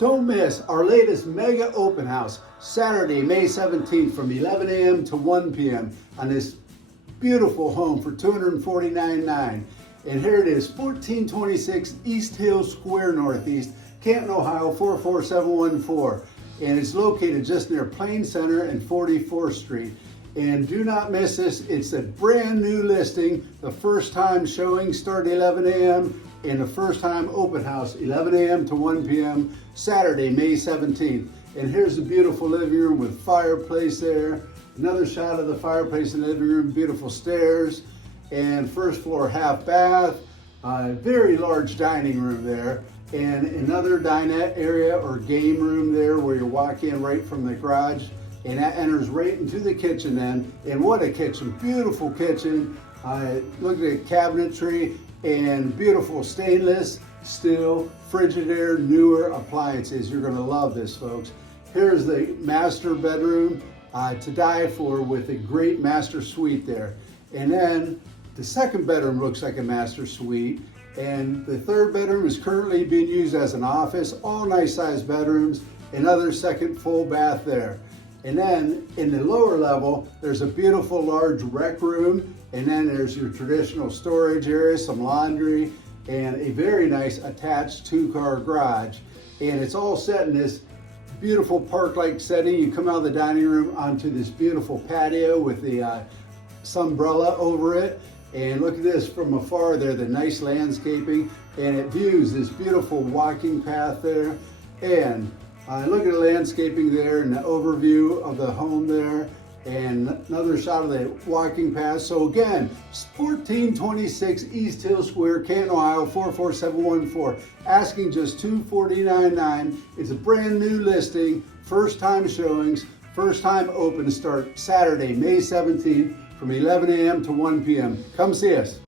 Don't miss our latest mega open house, Saturday, May 17th from 11 a.m. to 1 p.m. on this beautiful home for $249,900. And here it is, 1426 Easthill Square Northeast, Canton, Ohio, 44714. And it's located just near Plain Center and 44th Street. And do not miss this, it's a brand new listing. The first time showing start at 11 a.m. and the first time open house 11 a.m. to 1 p.m. Saturday, May 17th. And here's the beautiful living room with fireplace there. Another shot of the fireplace in the living room, beautiful stairs, and first floor half bath, very large dining room there, and another dinette area or game room there where you walk in right from the garage. And that enters right into the kitchen then. And what a kitchen, beautiful kitchen. Look at the cabinetry and beautiful stainless steel, Frigidaire, newer appliances. You're gonna love this, folks. Here's the master bedroom to die for, with a great master suite there. And then the second bedroom looks like a master suite. And the third bedroom is currently being used as an office, all nice sized bedrooms, another second full bath there. And then in the lower level, there's a beautiful large rec room, and then there's your traditional storage area, some laundry, and a very nice attached 2-car garage. And it's all set in this beautiful park-like setting. You come out of the dining room onto this beautiful patio with the sunbrella over it. And look at this from afar there, the nice landscaping, and it views this beautiful walking path there. And look at the landscaping there and the overview of the home there, and another shot of the walking path. So again, 1426 Easthill Square, Canton, Ohio, 44714, asking just $249,900. It's a brand new listing, first time showings, first time open, start Saturday, May 17th from 11 a.m. to 1 p.m. Come see us.